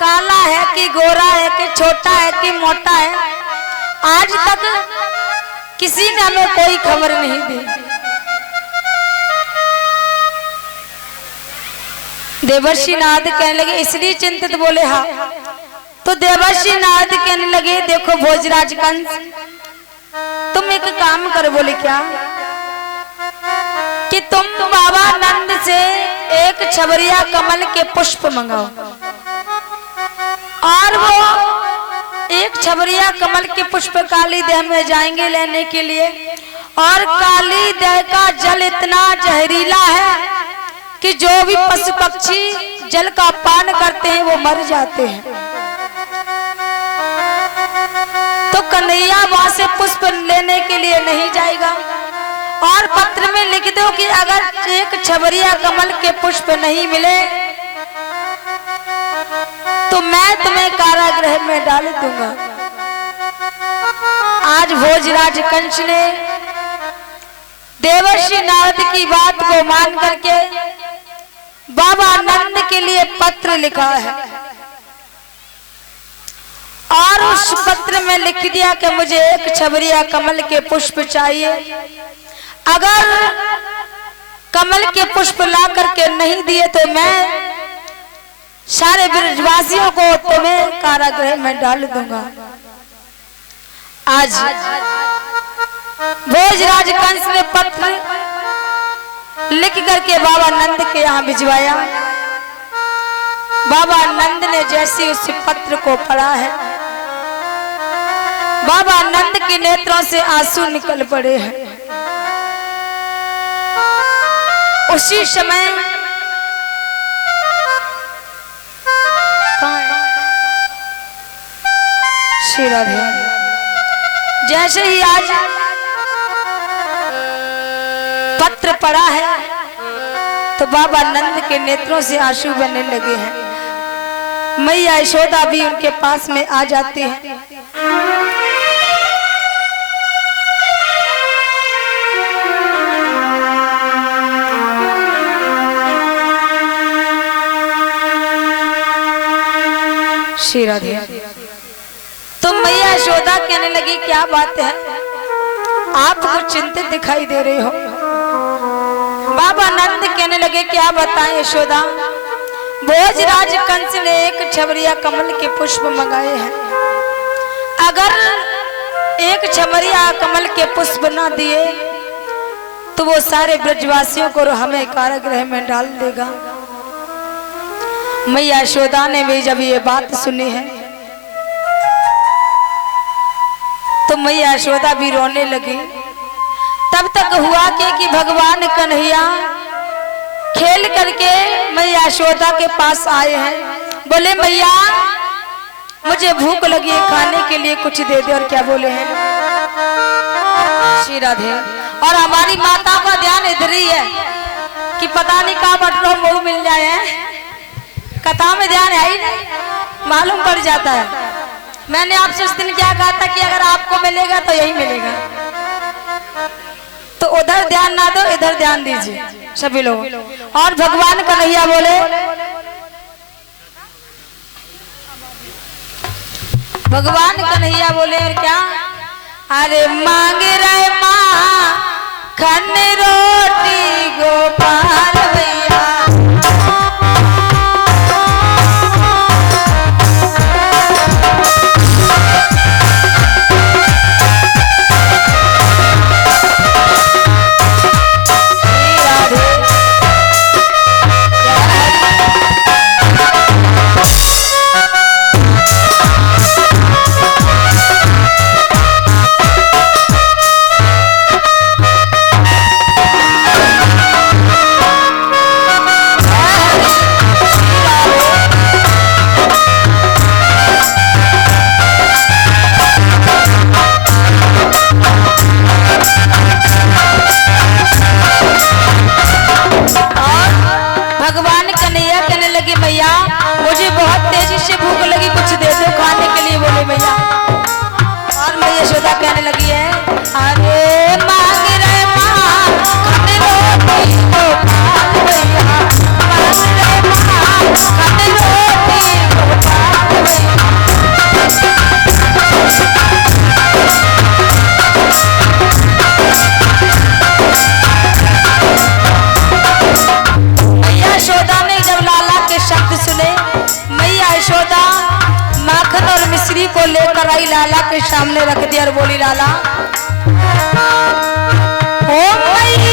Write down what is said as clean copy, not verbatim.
काला है कि गोरा है कि छोटा है कि मोटा है, आज तक किसी ने हमें कोई खबर नहीं दी। देवर्षि नारद कहने लगे इसलिए चिंतित, बोले हाँ। तो देवर्षि नारद कहने लगे देखो भोजराज कंस, तुम एक काम करो। बोले क्या? कि तुम बाबा नंद से एक छबरिया कमल के पुष्प मंगाओ और वो एक छबरिया कमल के पुष्प काली देह में जाएंगे लेने के लिए, और काली देह का जल इतना जहरीला है कि जो भी पशु पक्षी जल का पान करते हैं वो मर जाते हैं। तो कन्हैया वहां से पुष्प लेने के लिए नहीं जाएगा, और पत्र में लिख दो कि अगर एक छबरिया कमल के पुष्प नहीं मिले तो मैं तुम्हें कारागृह में डाल दूंगा। आज भोजराज कंस ने देवर्षि नारद की बात को मान करके बाबा नंद के लिए पत्र लिखा है, और उस पत्र में लिख दिया कि मुझे एक छबरिया कमल के पुष्प चाहिए। अगर कमल के पुष्प ला करके नहीं दिए तो मैं सारे ब्रजवासियों को तुम्हें कारागृह में डाल दूंगा। आज भोजराज कंस ने पत्र लिख करके बाबा नंद के यहाँ भिजवाया। बाबा नंद ने जैसे उस पत्र को पढ़ा है, बाबा नंद के नेत्रों से आंसू निकल पड़े हैं। उसी समय श्री राधे, जैसे ही आज पत्र पड़ा है तो बाबा नंद के नेत्रों से आंसू बहने लगे हैं। मैया यशोदा भी उनके पास में आ जाती है। श्री राधे, तो मैया यशोदा कहने लगी क्या बात है, आप कुछ चिंतित दिखाई दे रहे हो। बाबा नंद कहने लगे क्या बताएं यशोदा, भोजराज कंस ने एक छबरिया कमल के पुष्प मंगाए हैं, अगर एक छबरिया कमल के पुष्प ना दिए तो वो सारे ब्रजवासियों को हमें कारागृह में डाल देगा। मैया यशोदा ने भी जब ये बात सुनी है तो मैया यशोदा भी रोने लगी। तब तक हुआ कि भगवान कन्हैया खेल करके मैया यशोदा के पास आए हैं। बोले मैया मुझे भूख लगी है, खाने के लिए कुछ दे दे। और क्या बोले हैं श्री राधे, और हमारी माता का ध्यान इधर ही है कि पता नहीं कहाँ बटरो मुंह मिल जाए, कथा में ध्यान है ही नहीं, मालूम पड़ जाता है। मैंने आपसे उस दिन क्या कहा था कि अगर आपको मिलेगा तो यही मिलेगा, तो उधर ध्यान ना दो इधर ध्यान दीजिए सभी लोग। और भगवान कन्हैया बोले, भगवान कन्हैया बोले और क्या, अरे मांग रहे माँ खन रोटी गोपाल भैया, मुझे बहुत तेजी से भूख लगी, कुछ दे दो खाने के लिए। बोले मैया, और मैया यशोदा कहने लगी है, अरे मांग रहे माँ खाने रोटी गोपाल भैया, मांग रहे माँ खाने रोटी गोपाल को लेकर आई, लाला के सामने रख दिया और बोली, लाला ओ मैया